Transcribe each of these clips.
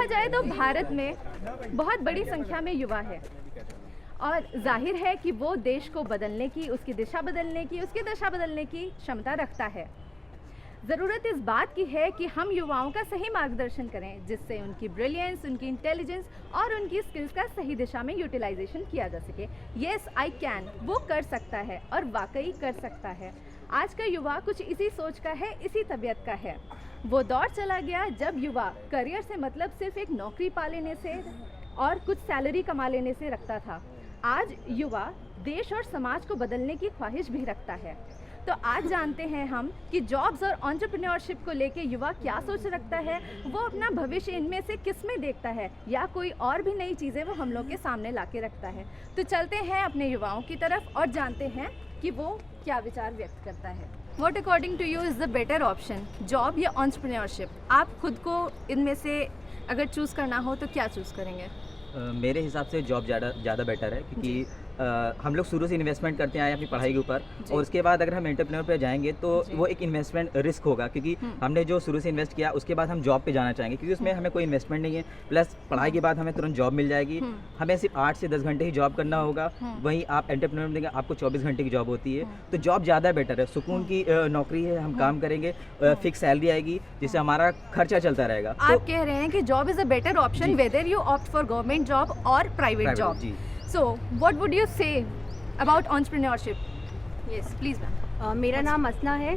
देखा जाए तो भारत में बहुत बड़ी संख्या में युवा है और जाहिर है कि वो देश को बदलने की, उसकी दिशा बदलने की, उसकी दशा बदलने की क्षमता रखता है। ज़रूरत इस बात की है कि हम युवाओं का सही मार्गदर्शन करें, जिससे उनकी ब्रिलियंस, उनकी इंटेलिजेंस और उनकी स्किल्स का सही दिशा में यूटिलाइजेशन किया जा सके। येस आई कैन, वो कर सकता है और वाकई कर सकता है। आज का युवा कुछ इसी सोच का है, इसी तबीयत का है। वो दौर चला गया जब युवा करियर से मतलब सिर्फ एक नौकरी पा लेने से और कुछ सैलरी कमा लेने से रखता था। आज युवा देश और समाज को बदलने की ख्वाहिश भी रखता है। तो आज जानते हैं हम कि जॉब्स और एंटरप्रेन्योरशिप को लेके युवा क्या सोच रखता है, वो अपना भविष्य इनमें से किस में देखता है, या कोई और भी नई चीज़ें वो हम लोग के सामने ला के रखता है। तो चलते हैं अपने युवाओं की तरफ और जानते हैं कि वो क्या विचार व्यक्त करता है। What according to you is the better option, job या एंटरप्रेन्योरशिप? आप खुद को इनमें से अगर चूज़ करना हो तो क्या चूज़ करेंगे? मेरे हिसाब से जॉब ज़्यादा बेटर है, क्योंकि हम लोग शुरू से इन्वेस्टमेंट करते आए अपनी पढ़ाई के ऊपर, और उसके बाद अगर हम एंटरप्रेन्योर पे जाएंगे तो वो एक इन्वेस्टमेंट रिस्क होगा, क्योंकि हमने जो शुरू से इन्वेस्ट किया उसके बाद हम जॉब पे जाना चाहेंगे, क्योंकि उसमें हमें कोई इन्वेस्टमेंट नहीं है, प्लस पढ़ाई के बाद हमें तुरंत जॉब मिल जाएगी। हमें सिर्फ 8 से 10 घंटे ही जॉब करना होगा, वहीं आप एंटरप्रेन्योर में देंगे आपको 24 घंटे की जॉब होती है। तो जॉब ज़्यादा बेटर है, सुकून की नौकरी है, हम काम करेंगे, फिक्स सैलरी आएगी जिससे हमारा खर्चा चलता रहेगा। आप कह रहे हैं कि job is a better option whether you opt for government job और private job. So what would you say about entrepreneurship? Yes please ma'am. मेरा नाम असना है।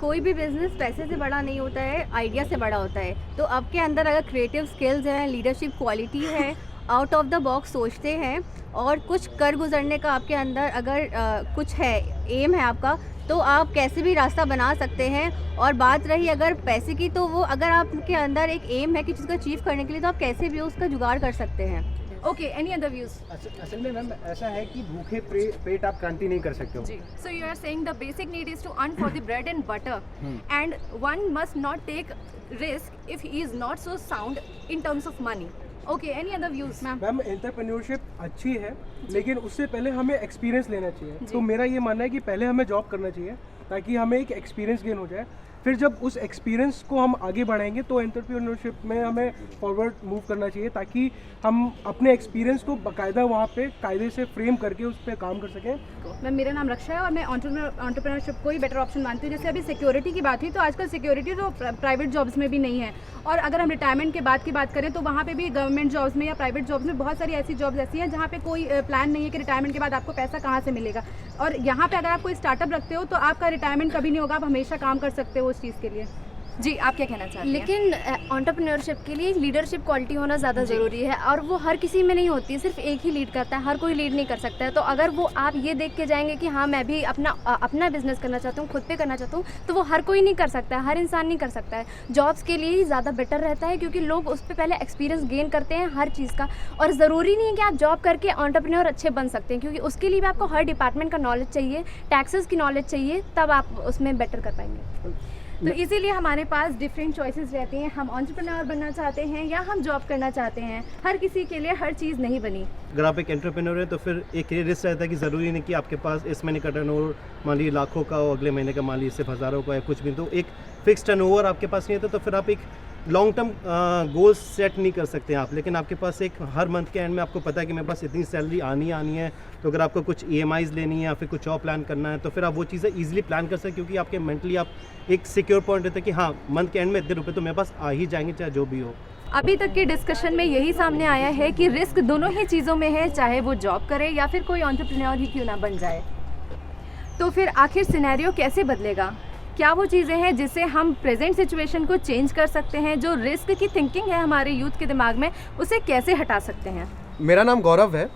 कोई भी बिजनेस पैसे से बड़ा नहीं होता है, आइडिया से बड़ा होता है। तो आपके अंदर अगर क्रिएटिव स्किल्स हैं, लीडरशिप क्वालिटी है, आउट ऑफ द बॉक्स सोचते हैं और कुछ कर गुजरने का आपके अंदर अगर कुछ है, एम है आपका, तो आप कैसे भी रास्ता बना सकते हैं। और बात रही अगर पैसे की, तो वो अगर आपके अंदर एक एम है कि चीज़ को अचीव करने के लिए, तो आप कैसे भी उसका जुगाड़ कर सकते हैं। Okay, any other views? असल में मैम ऐसा है कि भूखे पेट आप क्रांति नहीं कर सकते हो। So you are saying the basic need is to earn for the bread and butter, and one must not take risk if he is not so sound in terms of money. Okay, any other views? Ma'am entrepreneurship अच्छी है, लेकिन उससे पहले हमें experience लेना चाहिए। तो मेरा ये मानना है कि पहले हमें जॉब करना चाहिए ताकि हमें एक एक्सपीरियंस गेन हो जाए। फिर जब उस एक्सपीरियंस को हम आगे बढ़ाएंगे तो एंटरप्रेन्योरशिप में हमें फॉरवर्ड मूव करना चाहिए, ताकि हम अपने एक्सपीरियंस को बाकायदा वहाँ पे कायदे से फ्रेम करके उस पर काम कर सकें। मैम मेरा नाम रक्षा है और मैं एंटरप्रेन्योरशिप को ही बेटर ऑप्शन मानती हूँ। जैसे अभी सिक्योरिटी की बात हुई, तो आजकल सिक्योरिटी तो प्राइवेट जॉब्स में भी नहीं है, और अगर हम रिटायरमेंट के बाद की बात करें तो वहाँ पे भी गवर्नमेंट जॉब्स में या प्राइवेट जॉब्स में बहुत सारी ऐसी जॉब्स ऐसी हैं जहाँ पे कोई प्लान नहीं है कि रिटायरमेंट के बाद आपको पैसा कहाँ से मिलेगा। और यहाँ पे अगर आप कोई स्टार्टअप रखते हो तो आपका रिटायरमेंट कभी नहीं होगा, आप हमेशा काम कर सकते हो उस चीज़ के लिए। जी, आप क्या कहना चाहते हैं? लेकिन एंटरप्रेन्योरशिप के लिए लीडरशिप क्वालिटी होना ज़्यादा ज़रूरी है, और वो हर किसी में नहीं होती है, सिर्फ एक ही लीड करता है, हर कोई लीड नहीं कर सकता है। तो अगर वो आप ये देख के जाएंगे कि हाँ मैं भी अपना बिजनेस करना चाहता हूँ, खुद पे करना चाहता हूँ, तो वो हर कोई नहीं कर सकता है, हर इंसान नहीं कर सकता है। जॉब्स के लिए ही ज़्यादा बेटर रहता है, क्योंकि लोग उस पर पहले एक्सपीरियंस गेन करते हैं हर चीज़ का। और ज़रूरी नहीं है कि आप जॉब करके एंटरप्रेन्योर अच्छे बन सकते हैं, क्योंकि उसके लिए भी आपको हर डिपार्टमेंट का नॉलेज चाहिए, टैक्सेस की नॉलेज चाहिए, तब आप उसमें बेटर कर पाएंगे। तो इसीलिए हमारे पास डिफरेंट चॉइसेस रहती हैं। हम एंटरप्रेन्योर बनना चाहते हैं या हम जॉब करना चाहते हैं, हर किसी के लिए हर चीज़ नहीं बनी। अगर आप एक एंटरप्रेन्योर हैं तो फिर एक ये रिस्क रहता है कि ज़रूरी नहीं कि आपके पास इस महीने का टर्नओवर मान लीजिए लाखों का हो, अगले महीने का मान लीजिए सिर्फ हज़ारों का या कुछ भी। तो एक फिक्स टर्नओवर आपके पास नहीं होता, तो फिर आप एक लॉन्ग टर्म गोल्स सेट नहीं कर सकते आप। लेकिन आपके पास एक हर मंथ के एंड में आपको पता है कि मेरे पास इतनी सैलरी आनी है, तो अगर आपको कुछ EMIs लेनी है या फिर कुछ और प्लान करना है, तो फिर आप वो चीज़ें ईजिली प्लान कर सकते, क्योंकि आपके मेंटली आप एक सिक्योर पॉइंट रहता है कि हाँ मंथ के एंड में इतने रुपये तो मेरे पास आ ही जाएंगे, चाहे जो भी हो। अभी तक के डिस्कशन में यही सामने आया है कि रिस्क दोनों ही चीज़ों में है, चाहे वो जॉब करे या फिर कोई एंटरप्रेन्योर ही क्यों ना बन जाए। तो फिर आखिर सिनेरियो कैसे बदलेगा? क्या वो चीज़ें हैं जिससे हम प्रेजेंट सिचुएशन को चेंज कर सकते हैं? जो रिस्क की थिंकिंग है हमारे यूथ के दिमाग में, उसे कैसे हटा सकते हैं? मेरा नाम गौरव है,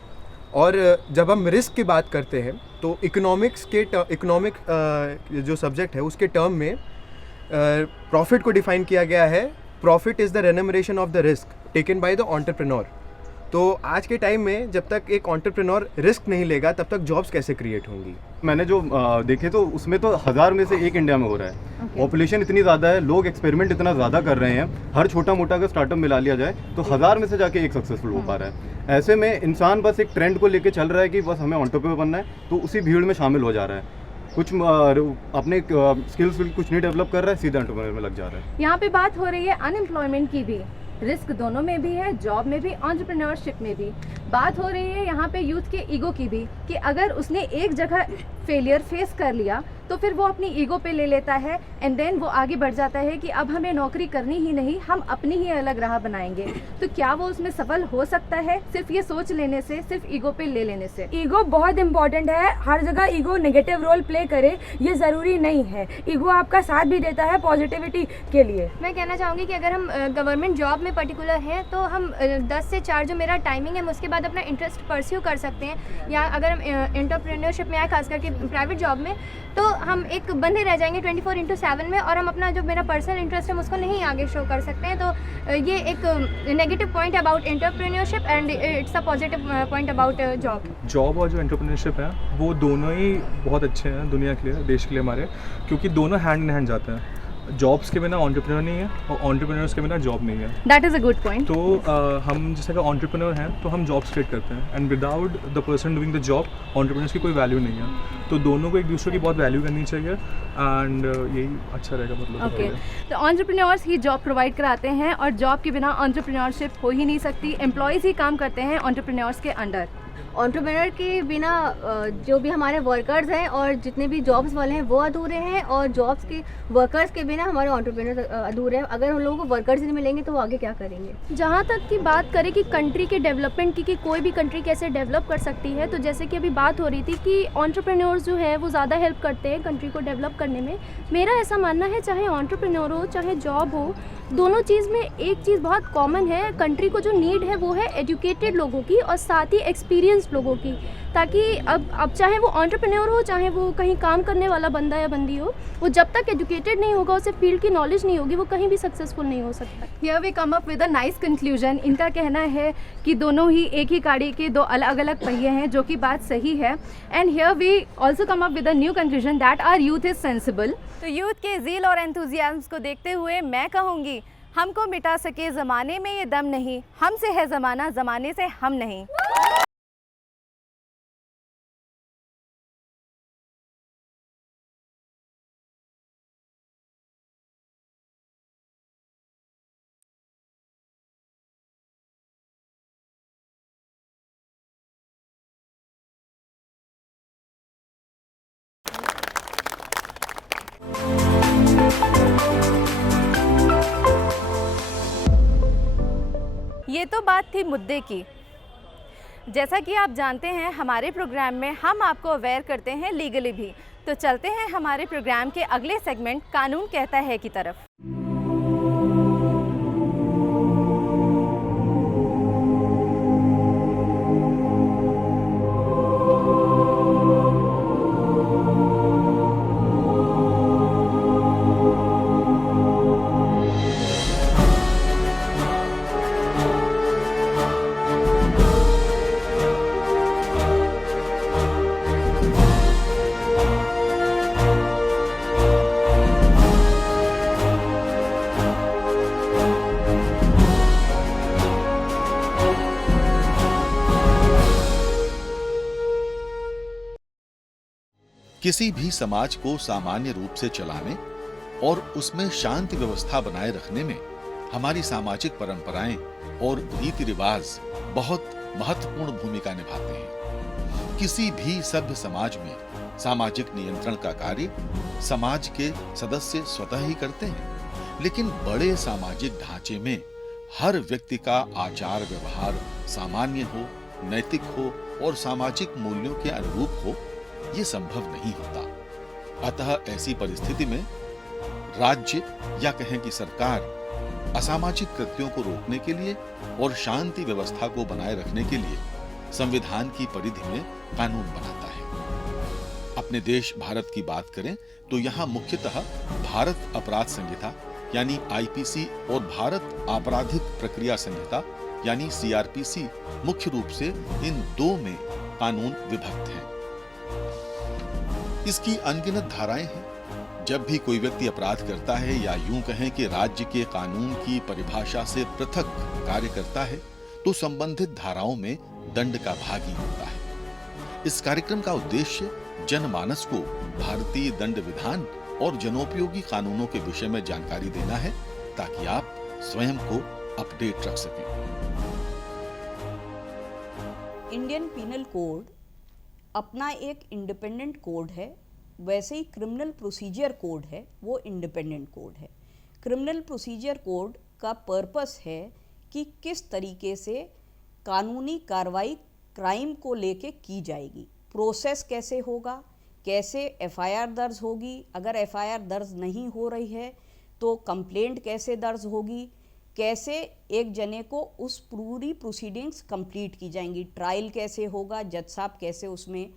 और जब हम रिस्क की बात करते हैं तो इकोनॉमिक जो सब्जेक्ट है उसके टर्म में प्रॉफिट को डिफाइन किया गया है। Profit is the remuneration of the risk taken by the entrepreneur. तो आज के टाइम में जब तक एक एंटरप्रेन्योर रिस्क नहीं लेगा तब तक जॉब्स कैसे क्रिएट होंगी? मैंने जो देखे तो उसमें तो 1000 में से एक इंडिया में हो रहा है। पॉपुलेशन इतनी ज़्यादा है, लोग एक्सपेरिमेंट इतना ज़्यादा कर रहे हैं, हर छोटा मोटा अगर स्टार्टअप मिला लिया जाए तो 1000 में से जाके एक सक्सेसफुल हो पा रहा है। ऐसे में इंसान बस एक ट्रेंड को लेके चल रहा है कि बस हमें एंटरप्रेन्योर बनना है, तो उसी भीड़ में शामिल हो जा रहा है। कुछ अपने स्किल्स कुछ नहीं डेवलप कर रहा है, सीधा एंटरप्रेन्योर में लग जा रहा है। यहाँ पे बात हो रही है अनएम्प्लॉयमेंट की भी, रिस्क दोनों में भी है, जॉब में भी, एंटरप्रेन्योरशिप में भी। बात हो रही है यहाँ पे यूथ के ईगो की भी, कि अगर उसने एक जगह फेलियर फेस कर लिया तो फिर वो अपनी ईगो पे ले लेता है एंड देन वो आगे बढ़ जाता है कि अब हमें नौकरी करनी ही नहीं, हम अपनी ही अलग राह बनाएंगे। तो क्या वो उसमें सफल हो सकता है सिर्फ ये सोच लेने से, सिर्फ ईगो पे ले लेने से? ईगो बहुत इंपॉर्टेंट है, हर जगह ईगो नेगेटिव रोल प्ले करे ये ज़रूरी नहीं है। ईगो आपका साथ भी देता है पॉजिटिविटी के लिए। मैं कहना चाहूँगी कि अगर हम गवर्नमेंट जॉब में पर्टिकुलर हैं तो हम 10 से 4 जो मेरा टाइमिंग है हम उसके बाद अपना इंटरेस्ट परस्यू कर सकते हैं। या अगर हम एंटरप्रेन्योरशिप में आए, खास करके प्राइवेट जॉब में, तो हम एक बंधे रह जाएंगे 24/7 में और हम अपना जो मेरा पर्सनल इंटरेस्ट है उसको नहीं आगे शो कर सकते हैं। तो ये एक negative point about entrepreneurship and it's a positive point about job और जो एंटरप्रेन्योरशिप है वो दोनों ही बहुत अच्छे हैं दुनिया के लिए, देश के लिए हमारे, क्योंकि दोनों हैंड इन हैंड जाते हैं। जॉब्स के बिना एंटरप्रेन्योर नहीं है और एंटरप्रेन्योर्स के बिना जॉब नहीं है। That is a good point. तो हम जैसे अगर एंटरप्रेन्योर हैं तो हम जॉब्स क्रिएट करते हैं and without the person doing the job entrepreneurs की कोई वैल्यू नहीं है। तो दोनों को एक दूसरे की बहुत वैल्यू करनी चाहिए एंड यही अच्छा रहेगा मतलब। ओके, तो एंटरप्रेन्योर्स ही जॉब प्रोवाइड कराते हैं और जॉब के बिना एंटरप्रेन्योरशिप हो ही नहीं सकती। एम्प्लॉयज़ ही काम करते हैं एंटरप्रेन्योर्स के अंडर। एंटरप्रेन्योर के बिना जो भी हमारे वर्कर्स हैं और जितने भी जॉब्स वाले हैं वो अधूरे हैं, और जॉब्स के वर्कर्स के बिना हमारे एंटरप्रेन्योर अधूरे हैं। अगर हम लोगों को वर्कर्स नहीं मिलेंगे तो वो आगे क्या करेंगे। जहाँ तक की बात करें कि कंट्री के डेवलपमेंट की कि कोई भी कंट्री कैसे डेवलप कर सकती है, तो जैसे कि अभी बात हो रही थी कि एंटरप्रेन्योर्स जो है वो ज़्यादा हेल्प करते हैं कंट्री को डेवलप करने में। मेरा ऐसा मानना है चाहे एंटरप्रेन्योर हो चाहे जॉब हो, दोनों चीज़ में एक चीज़ बहुत कॉमन है। कंट्री को जो नीड है वो है एजुकेटेड लोगों की और साथ ही एक्सपीरियंस्ड लोगों की, ताकि अब चाहे वो एंटरप्रेन्योर हो चाहे वो कहीं काम करने वाला बंदा या बंदी हो, वो जब तक एजुकेटेड नहीं होगा, उसे फील्ड की नॉलेज नहीं होगी, वो कहीं भी सक्सेसफुल नहीं हो सकता। Here we come up with a nice conclusion. इनका कहना है कि दोनों ही एक ही गाड़ी के दो अलग अलग पहिए हैं, जो कि बात सही है। And here we also come up with a new conclusion that our youth is sensible. तो यूथ के ज़ील और एंथुजियाज्म को देखते हुए मैं कहूँगी, हमको मिटा सके ज़माने में ये दम नहीं, हमसे है ज़माना, ज़माने से हम नहीं। ये तो बात थी मुद्दे की। जैसा कि आप जानते हैं हमारे प्रोग्राम में हम आपको अवेयर करते हैं लीगली भी। तो चलते हैं हमारे प्रोग्राम के अगले सेगमेंट कानून कहता है की तरफ। किसी भी समाज को सामान्य रूप से चलाने और उसमें शांति व्यवस्था बनाए रखने में हमारी सामाजिक परंपराएं और रीति रिवाज बहुत महत्वपूर्ण भूमिका निभाते हैं। किसी भी सभ्य समाज में सामाजिक नियंत्रण का कार्य समाज के सदस्य स्वतः ही करते हैं, लेकिन बड़े सामाजिक ढांचे में हर व्यक्ति का आचार व्यवहार सामान्य हो, नैतिक हो और सामाजिक मूल्यों के अनुरूप हो, ये संभव नहीं होता। अतः ऐसी परिस्थिति में राज्य या कहें कि सरकार असामाजिक कृत्यों को रोकने के लिए और शांति व्यवस्था को बनाए रखने के लिए संविधान की परिधि में कानून बनाता है। अपने देश भारत की बात करें तो यहाँ मुख्यतः भारत अपराध संहिता यानी आईपीसी और भारत आपराधिक प्रक्रिया संहिता यानी सीआरपीसी मुख्य रूप से इन दो में कानून विभक्त हैं। इसकी अनगिनत धाराएं हैं। जब भी कोई व्यक्ति अपराध करता है या यूं कहें कि राज्य के कानून की परिभाषा से पृथक कार्य करता है, तो संबंधित धाराओं में दंड का भागी होता है। इस कार्यक्रम का उद्देश्य जनमानस को भारतीय दंड विधान और जनोपयोगी कानूनों के विषय में जानकारी देना है, ताकि आप स्वयं को अपडेट रख सकें। इंडियन पिनल कोड अपना एक इंडिपेंडेंट कोड है, वैसे ही क्रिमिनल प्रोसीजर कोड है, वो इंडिपेंडेंट कोड है। क्रिमिनल प्रोसीजर कोड का पर्पस है कि किस तरीके से कानूनी कार्रवाई क्राइम को लेके की जाएगी, प्रोसेस कैसे होगा, कैसे एफआईआर दर्ज होगी, अगर एफआईआर दर्ज नहीं हो रही है तो कंप्लेंट कैसे दर्ज होगी, कैसे एक जने को उस पूरी प्रोसीडिंग्स कंप्लीट की जाएंगी, ट्रायल कैसे होगा, जज साहब कैसे उसमें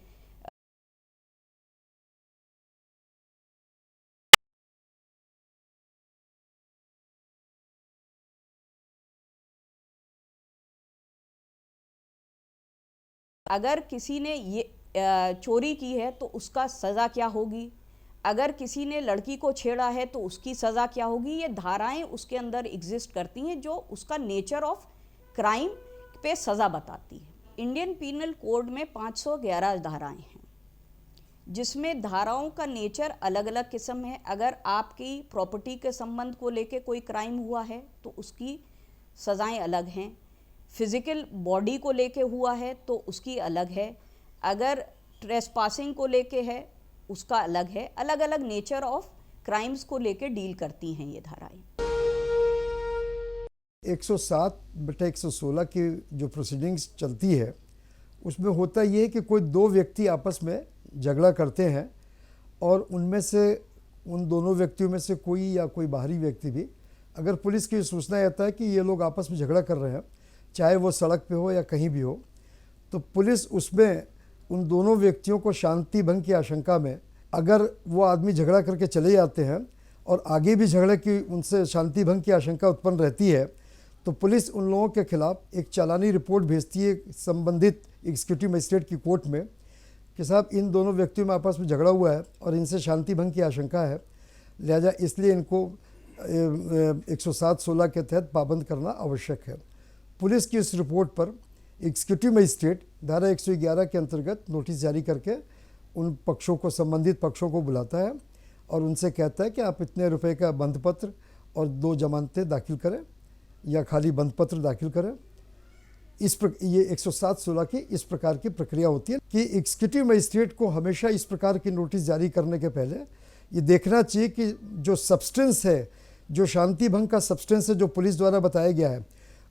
अगर किसी ने ये चोरी की है तो उसका सज़ा क्या होगी, अगर किसी ने लड़की को छेड़ा है तो उसकी सज़ा क्या होगी। ये धाराएं उसके अंदर एग्जिस्ट करती हैं जो उसका नेचर ऑफ क्राइम पे सज़ा बताती है। इंडियन पीनल कोड में 511 धाराएं हैं, जिसमें धाराओं का नेचर अलग अलग किस्म है। अगर आपकी प्रॉपर्टी के संबंध को लेके कोई क्राइम हुआ है तो उसकी सज़ाएं अलग हैं, फिज़िकल बॉडी को लेके हुआ है तो उसकी अलग है, अगर ट्रेसपासिंग को लेके है उसका अलग है। अलग अलग नेचर ऑफ क्राइम्स को लेके डील करती हैं ये धाराएं। 107/116 की जो प्रोसीडिंग्स चलती है उसमें होता ये है कि कोई दो व्यक्ति आपस में झगड़ा करते हैं और उनमें से उन दोनों व्यक्तियों में से कोई या कोई बाहरी व्यक्ति भी अगर पुलिस की सूचना आता है कि ये लोग आपस में झगड़ा कर रहे हैं, चाहे वो सड़क पे हो या कहीं भी हो, तो पुलिस उसमें उन दोनों व्यक्तियों को शांति भंग की आशंका में अगर वो आदमी झगड़ा करके चले जाते हैं और आगे भी झगड़े की उनसे शांति भंग की आशंका उत्पन्न रहती है तो पुलिस उन लोगों के खिलाफ एक चालानी रिपोर्ट भेजती है संबंधित एग्जीक्यूटिव मजिस्ट्रेट की कोर्ट में कि साहब इन दोनों व्यक्तियों में आपस में झगड़ा हुआ है और इनसे शांति भंग की आशंका है, लिहाजा इसलिए इनको 107/16 के तहत पाबंद करना आवश्यक है। पुलिस की इस रिपोर्ट पर एग्जीक्यूटिव मजिस्ट्रेट धारा 111 के अंतर्गत नोटिस जारी करके उन पक्षों को, संबंधित पक्षों को बुलाता है और उनसे कहता है कि आप इतने रुपए का बंद पत्र और 2 जमानतें दाखिल करें या खाली बंद पत्र दाखिल करें। ये 107/16 की इस प्रकार की प्रक्रिया होती है कि एग्जीक्यूटिव मजिस्ट्रेट को हमेशा इस प्रकार की नोटिस जारी करने के पहले ये देखना चाहिए कि जो सब्सटेंस है, जो शांति भंग का सब्सटेंस है जो पुलिस द्वारा बताया गया है,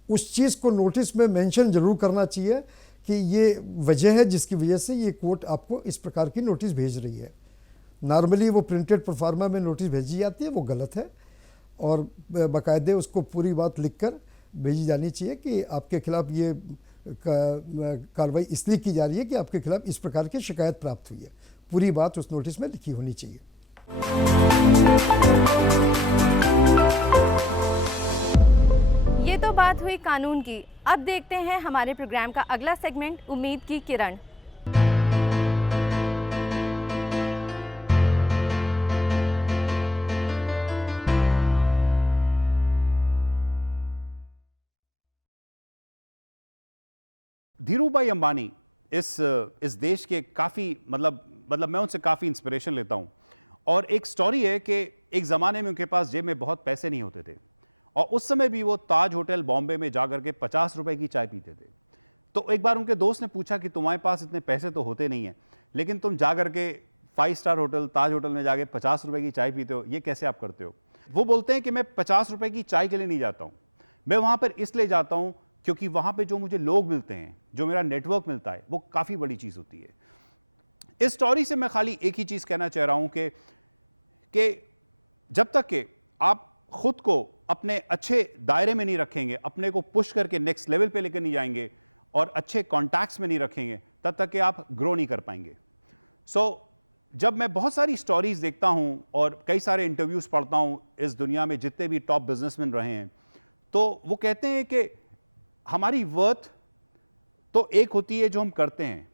उस चीज़ को नोटिस में मेंशन जरूर करना चाहिए कि ये वजह है जिसकी वजह से ये कोर्ट आपको इस प्रकार की नोटिस भेज रही है। नॉर्मली वो प्रिंटेड प्रोफार्मा में नोटिस भेजी जाती है, वो गलत है और बाकायदे उसको पूरी बात लिखकर भेजी जानी चाहिए कि आपके खिलाफ ये कार्रवाई इसलिए की जा रही है कि आपके खिलाफ इस प्रकार की शिकायत प्राप्त हुई है। पूरी बात उस नोटिस में लिखी होनी चाहिए। ये तो बात हुई कानून की। अब देखते हैं हमारे प्रोग्राम का अगला सेगमेंट, उम्मीद की किरण। धीरूभाई अंबानी इस देश के काफ़ी मतलब मैं उनसे काफ़ी इंस्पिरेशन लेता हूं। और एक स्टोरी है कि एक ज़माने में उनके पास जेब में बहुत पैसे नहीं होते थे और उस समय भी वो ताज होटल बॉम्बे में जा करके 50 रुपए की चाय पीते थे। तो एक बार उनके दोस्त ने पूछा कि तुम्हारे पास इतने पैसे तो होते नहीं हैं, लेकिन तुम जा करके 5 स्टार होटल ताज होटल में जाके 50 रुपए की चाय पीते हो, ये कैसे आप करते हो? वो बोलते हैं कि मैं 50 रुपए की चाय के लिए नहीं जाता हूँ, मैं वहाँ पर इसलिए जाता हूँ क्योंकि वहाँ पे जो मुझे लोग मिलते हैं, जो मेरा नेटवर्क मिलता है, वो काफ़ी बड़ी चीज़ होती है। इस स्टोरी से मैं खाली एक ही चीज़ कहना चाह रहा हूँ कि जब तक कि आप खुद को अपने अच्छे दायरे में नहीं रखेंगे, अपने को पुश करके नेक्स्ट लेवल पे लेकर नहीं जाएंगे और अच्छे कॉन्टैक्ट्स में नहीं रखेंगे, तब तक कि आप ग्रो नहीं कर पाएंगे। जब मैं बहुत सारी स्टोरीज देखता हूँ और कई सारे इंटरव्यूज़ पढ़ता हूँ इस दुनिया में जितने भी टॉप बिजनेसमैन रहे हैं, तो वो कहते हैं कि हमारी वर्थ तो एक होती है जो हम करते हैं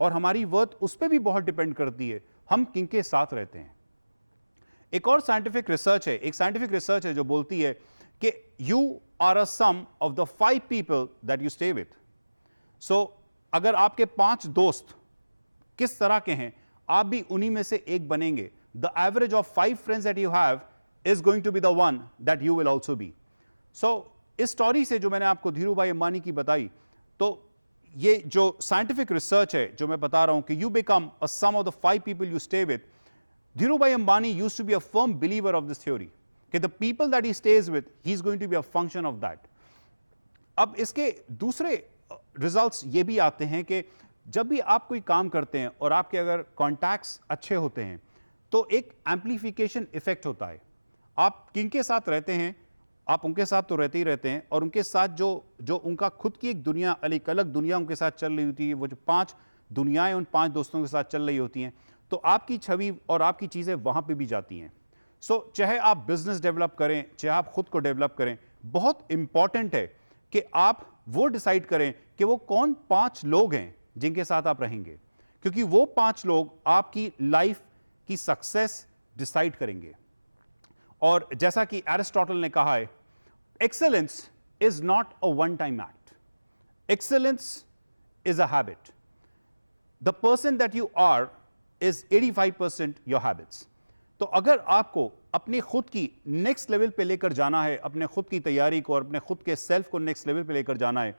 और हमारी वर्थ उस पर भी बहुत डिपेंड करती है हम किनके साथ रहते हैं। एक और साइंटिफिक रिसर्च है जो बोलती है कि you are a sum of the 5 people that you stay with. अगर आपके 5 दोस्त किस तरह के हैं, आप भी उन्हीं में से एक बनेंगे। The average of 5 friends that you have is going to be the one that you will also be. इस स्टोरी से जो मैंने आपको धीरू भाई अंबानी की बताई, तो ये जो साइंटिफिक रिसर्च है जो मैं बता रहा हूं कि you become a sum of the 5 people you stay with, Dhirubhai Ambani used to be a firm believer of this theory कि the people that he stages with he is going to be a function of that. अब इसके दूसरे results ये भी आते हैं कि जब भी आप कोई काम करते हैं और आपके अगर कॉन्टैक्ट्स अच्छे होते हैं तो एक एम्प्लीफिकेशन इफेक्ट होता है। आप किनके साथ रहते हैं, आप उनके साथ तो रहते ही रहते हैं, और उनके साथ जो उनका खुद की एक दुनिया, एक अलग दुनिया उनके साथ चल रही होती है, वो जो 5 दुनियाएं उन 5 दोस्तों के साथ चल रही होती हैं, तो आपकी छवि और आपकी चीज़ें वहाँ पे भी जाती हैं। सो चाहे आप बिजनेस डेवलप करें, चाहे आप खुद को डेवलप करें, बहुत इंपॉर्टेंट है कि आप वो डिसाइड करें कि वो कौन 5 लोग हैं जिनके साथ आप रहेंगे, क्योंकि वो 5 लोग आपकी लाइफ की सक्सेस डिसाइड करेंगे। और जैसा कि एरिस्टोटल ने कहा है, excellence is not a one time act, excellence is a habit. The person that you are is 85% your habits. तो अगर आपको अपनी खुद की नेक्स्ट लेवल पे लेकर जाना है, अपने खुद की तैयारी को और अपने खुद के सेल्फ को नेक्स्ट लेवल पे लेकर जाना है,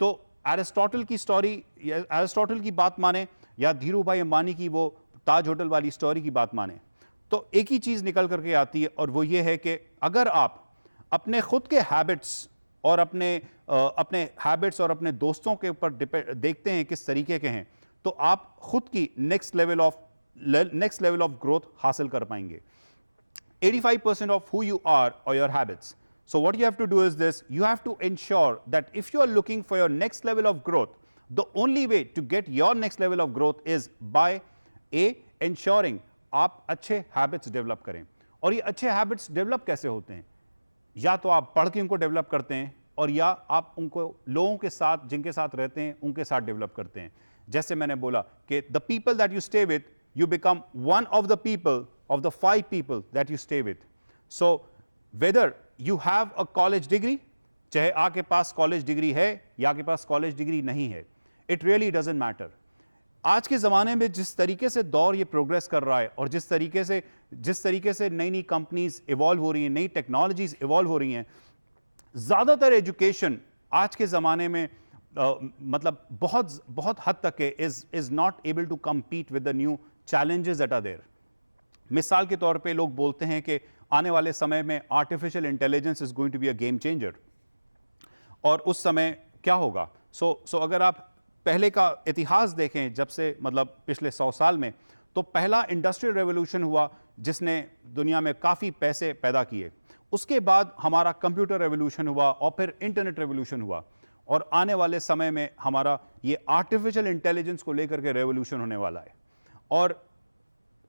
तो एरिस्टोटल की स्टोरी, एरिस्टोटल की बात माने या धीरू भाई अंबानी की वो ताज होटल वाली स्टोरी की बात माने, तो एक ही चीज निकल करके आती है, और वो ये है कि अगर आप अपने खुद के हैबिट्स और अपने हैबिट्स और अपने दोस्तों के ऊपर देखते हैं किस तरीके के हैं, तो आप खुद की नेक्स्ट लेवल ऑफ ग्रोथ हासिल कर पाएंगे। 85% of who you are your habits. So what you have to do is this: you have to ensure that if you are looking for your next level of growth, the only way to get your next level of growth is by ensuring आप अच्छे habits develop करें। और ये अच्छे habits develop कैसे होते हैं? या तो आप पढ़ के उनको डेवलप करते हैं, और या आप उनको लोगों के साथ, जिनके साथ रहते हैं, उनके साथ डेवलप करते हैं। जैसे मैंने बोला कि the people that you stay with, you become one of the people of the 5 people that you stay with. So whether you have a college degree, चाहे आपके पास कॉलेज डिग्री है या आपके पास कॉलेज डिग्री नहीं है, it really doesn't matter. आज के ज़माने में जिस तरीके से दौर ये प्रोग्रेस कर रहा है, और जिस तरीके से नई नई कंपनीज इवॉल्व हो रही हैं, नई टेक्नोलॉजीज इवॉल्व हो रही हैं, ज़्यादातर एजुकेशन आज के ज़माने में मतलब बहुत हद तक is not able to compete with the new challenges that are there. मिसाल के तौर पे लोग बोलते हैं कि आने वाले समय में artificial intelligence is going to be a game changer, और उस समय क्या होगा? सो अगर आप पहले का इतिहास देखें, जब से मतलब पिछले 100 साल में, तो पहला इंडस्ट्रियल रेवोल्यूशन हुआ जिसने दुनिया में काफ़ी पैसे पैदा किए। उसके बाद हमारा कंप्यूटर रेवोल्यूशन हुआ, और फिर इंटरनेट रेवोल्यूशन हुआ, और आने वाले समय में हमारा ये आर्टिफिशियल इंटेलिजेंस को लेकर के रेवोल्यूशन होने वाला है। और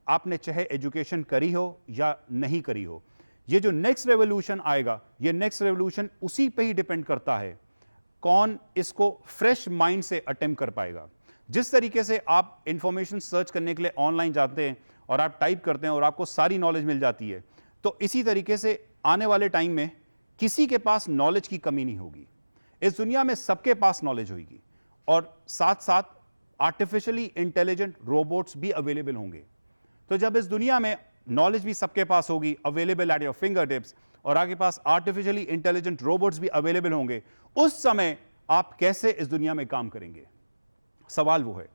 आपने चाहे एजुकेशन करी हो या नहीं करी हो, ये जो नेक्स्ट रेवोल्यूशन आएगा, ये नेक्स्ट रेवोल्यूशन उसी पे ही डिपेंड करता है कौन इसको फ्रेश माइंड से अटेम्प्ट कर पाएगा। जिस तरीके से आप इंफॉर्मेशन सर्च करने के लिए ऑनलाइन जाते हैं और आप टाइप करते हैं और आपको सारी नॉलेज मिल जाती है, तो इसी तरीके से आने वाले टाइम में किसी के पास नॉलेज की कमी नहीं होगी। इस दुनिया में सबके पास नॉलेज होगी, और साथ साथ आर्टिफिशियली इंटेलिजेंट रोबोट्स भी अवेलेबल होंगे। तो जब इस दुनिया में नॉलेज भी सबके पास होगी, available at your finger tips, और आपके पास आर्टिफिशियली इंटेलिजेंट रोबोट्स भी अवेलेबल होंगे, उस समय आप कैसे इस दुनिया में काम करेंगे? सवाल वो है।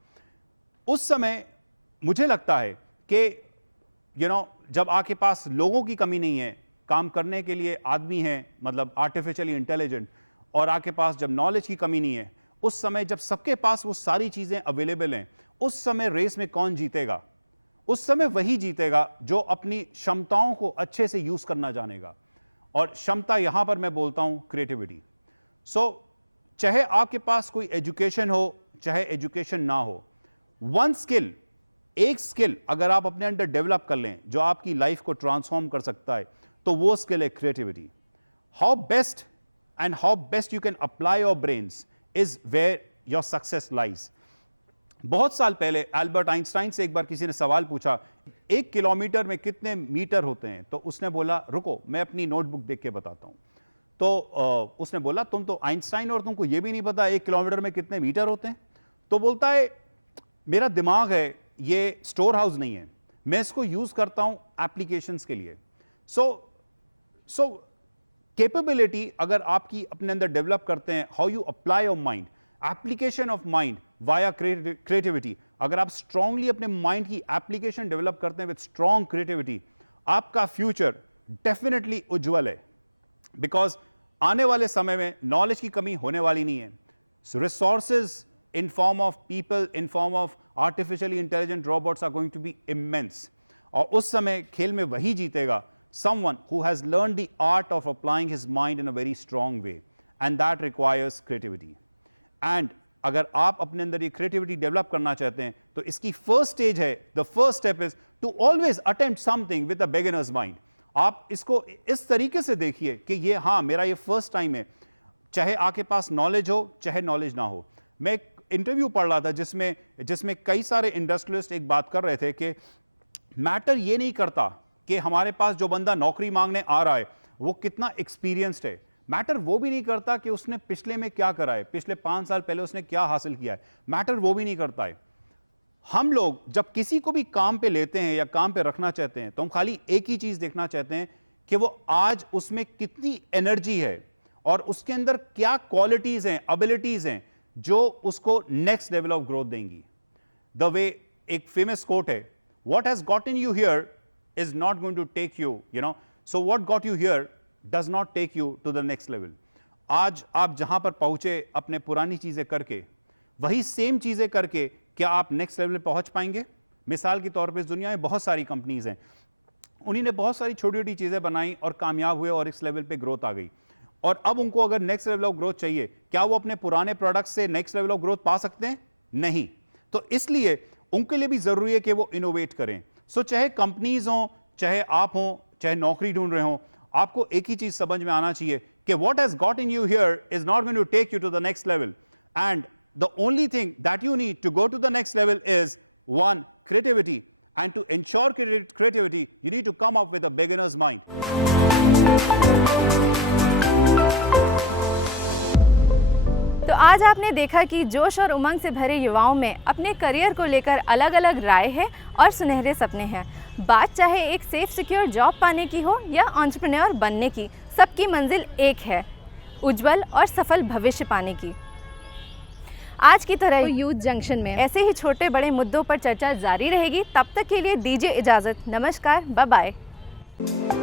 उस समय मुझे लगता है कि जब आपके पास लोगों की कमी नहीं है, काम करने के लिए आदमी हैं, मतलब आर्टिफिशियली इंटेलिजेंट, और आपके पास जब नॉलेज की कमी नहीं है, उस समय जब सबके पास वो सारी चीजें अवेलेबल हैं, उस समय रेस में कौन जीतेगा? उस समय वही जीतेगा जो अपनी क्षमताओं को अच्छे से यूज करना जानेगा। और क्षमता यहां पर मैं बोलता हूं क्रिएटिविटी। चाहे आपके पास कोई एजुकेशन हो, चाहे एजुकेशन ना हो, वन स्किल, एक स्किल अगर आप अपने अंदर डेवलप कर लें जो आपकी लाइफ को ट्रांसफॉर्म कर सकता है, तो वो स्किल है creativity. How best you can apply your brains is where your success lies. बहुत साल पहले एल्बर्ट आइंस्टाइन से एक बार किसी ने सवाल पूछा, 1 किलोमीटर में कितने मीटर होते हैं? तो उसने बोला, रुको मैं अपनी नोटबुक देख के बताता हूं। तो उसने बोला, तुम तो आइंस्टाइन और तुमको यह भी नहीं पता 1 किलोमीटर में कितने मीटर होते हैं? तो बोलता है, मेरा दिमाग है ये स्टोर हाउस नहीं है, मैं इसको यूज करता हूं एप्लीकेशंस के लिए। सो कैपेबिलिटी अगर आपकी अपने अंदर डेवलप करते हैं, how you apply your mind, application of mind via creativity, अगर आप स्ट्रांगली अपने माइंड की एप्लीकेशन डेवलप करते हैं विद स्ट्रांग क्रिएटिविटी, आपका फ्यूचर डेफिनेटली उज्जवल है। बिकॉज आने वाले समय में नॉलेज की कमी होने वाली नहीं है। Resources in form of people, in form of artificially intelligent robots are going to be immense. और उस समय खेल में वही जीतेगा someone who has learned the art of applying his mind in a very strong way, and that requires creativity. And अगर आप अपने अंदर ये creativity develop करना चाहते हैं तो इसकी first stage है, the first step is to always attempt something with a beginner's mind. आप इसको इस तरीके से देखिए कि ये हाँ मेरा ये first time है, चाहे आपके पास knowledge हो चाहे knowledge ना हो। मैं एक इंटरव्यू पढ़ रहा था जिसमें कई सारे इंडस्ट्रियलिस्ट एक बात कर रहे थे कि मैटर ये नहीं करता कि हमारे पास जो बंदा नौकरी मांगने आ रहा है वो कितना एक्सपीरियंस्ड है, मैटर वो भी नहीं करता कि उसने पिछले में क्या करा है, पिछले 5 साल पहले उसने क्या हासिल किया है, मैटर वो भी नहीं करता है। हम लोग जब किसी को भी काम पे लेते हैं या काम पे रखना चाहते हैं तो हम खाली एक ही चीज देखना चाहते हैं कि वो आज उसमें कितनी एनर्जी है और उसके अंदर क्या क्वालिटीज हैं, एबिलिटीज हैं जो उसको नेक्स्ट लेवल ऑफ ग्रोथ देंगी। द वे एक फेमस कोट है, what has gotten you here is not going to take you, you know, so what got you here does not take you to the next level. आज आप जहां पर पहुंचे अपने पुरानी चीजें करके, वही सेम चीजें करके क्या आप नेक्स्ट लेवल पहुंच पाएंगे? मिसाल के तौर पे इस दुनिया में बहुत सारी कंपनीज हैं, उन्हीं ने बहुत सारी छोटी छोटी चीजें बनाई और कामयाब हुए और इस लेवल पे ग्रोथ आ गई। और अब उनको अगर नेक्स्ट लेवल ऑफ ग्रोथ चाहिए, क्या वो अपने पुराने प्रोडक्ट्स से नेक्स्ट लेवल ऑफ ग्रोथ पा सकते हैं? नहीं। तो इसलिए उनके लिए भी जरूरी है कि वो इनोवेट करें। सो चाहे कंपनीज हों, चाहे आप हों, चाहे नौकरी ढूंढ रहे हों, आपको एक ही चीज समझ में आना चाहिए कि what has gotten you here is not going to take you to the next level, and the only thing that you need to go to the next level is one, creativity, and to ensure creativity you need to come up with a beginner's mind. तो आज आपने देखा कि जोश और उमंग से भरे युवाओं में अपने करियर को लेकर अलग अलग राय है और सुनहरे सपने हैं। बात चाहे एक सेफ सिक्योर जॉब पाने की हो या एंटरप्रेन्योर बनने की, सबकी मंजिल एक है, उज्जवल और सफल भविष्य पाने की। आज की तरह यूथ जंक्शन में ऐसे ही छोटे बड़े मुद्दों पर चर्चा जारी रहेगी। तब तक के लिए दीजिए इजाज़त। नमस्कार, बाय बाय।